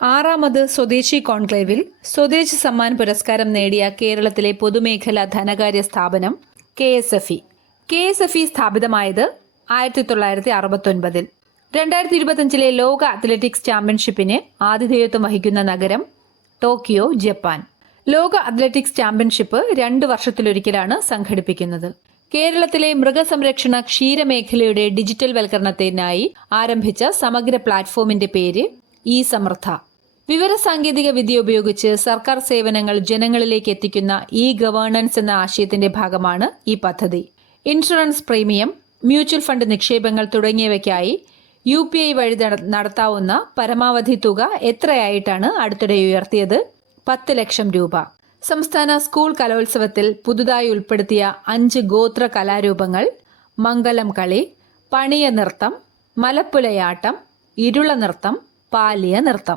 ആറാമത് സ്വദേശി കോൺക്ലേവിൽ സ്വദേശ് സമ്മാൻ പുരസ്കാരം നേടിയ കേരളത്തിലെ പൊതുമേഖലാ ധനകാര്യ സ്ഥാപനം KSFE. KSFE സ്ഥാപിതമായത് 1969. 2025 ലോക അത്ലറ്റിക്സ് ചാമ്പ്യൻഷിപ്പിന് ആതിഥേയത്വം വഹിക്കുന്ന നഗരം ടോക്കിയോ, ജപ്പാൻ. ലോക അത്ലറ്റിക്സ് ചാമ്പ്യൻഷിപ്പ് 2 വർഷത്തിലൊരിക്കലാണ് സംഘടിപ്പിക്കുന്നത്. കേരളത്തിലെ മൃഗസംരക്ഷണ ക്ഷീരമേഖലയുടെ ഡിജിറ്റൽ വൽക്കരണത്തിനായി ആരംഭിച്ച സമഗ്ര പ്ലാറ്റ്ഫോമിന്റെ പേര് സമർത്ഥ. വിവരസാങ്കേതിക വിദ്യ ഉപയോഗിച്ച് സർക്കാർ സേവനങ്ങൾ ജനങ്ങളിലേക്ക് എത്തിക്കുന്ന ഗവേണൻസ് എന്ന ആശയത്തിന്റെ ഭാഗമാണ് ഈ പദ്ധതി. ഇൻഷുറൻസ് പ്രീമിയം, മ്യൂച്വൽ ഫണ്ട് നിക്ഷേപങ്ങൾ തുടങ്ങിയവയ്ക്കായി UPI വഴി നടത്താവുന്ന പരമാവധി തുക എത്രയായിട്ടാണ് അടുത്തിടെ ഉയർത്തിയത്? 10 ലക്ഷം രൂപ. സംസ്ഥാന സ്കൂൾ കലോത്സവത്തിൽ പുതുതായി ഉൾപ്പെടുത്തിയ 5 ഗോത്ര കലാരൂപങ്ങൾ മംഗലം കളി, പണിയ നൃത്തം, മലപ്പുലയാട്ടം, ഇരുള നൃത്തം, പാലിയ നൃത്തം.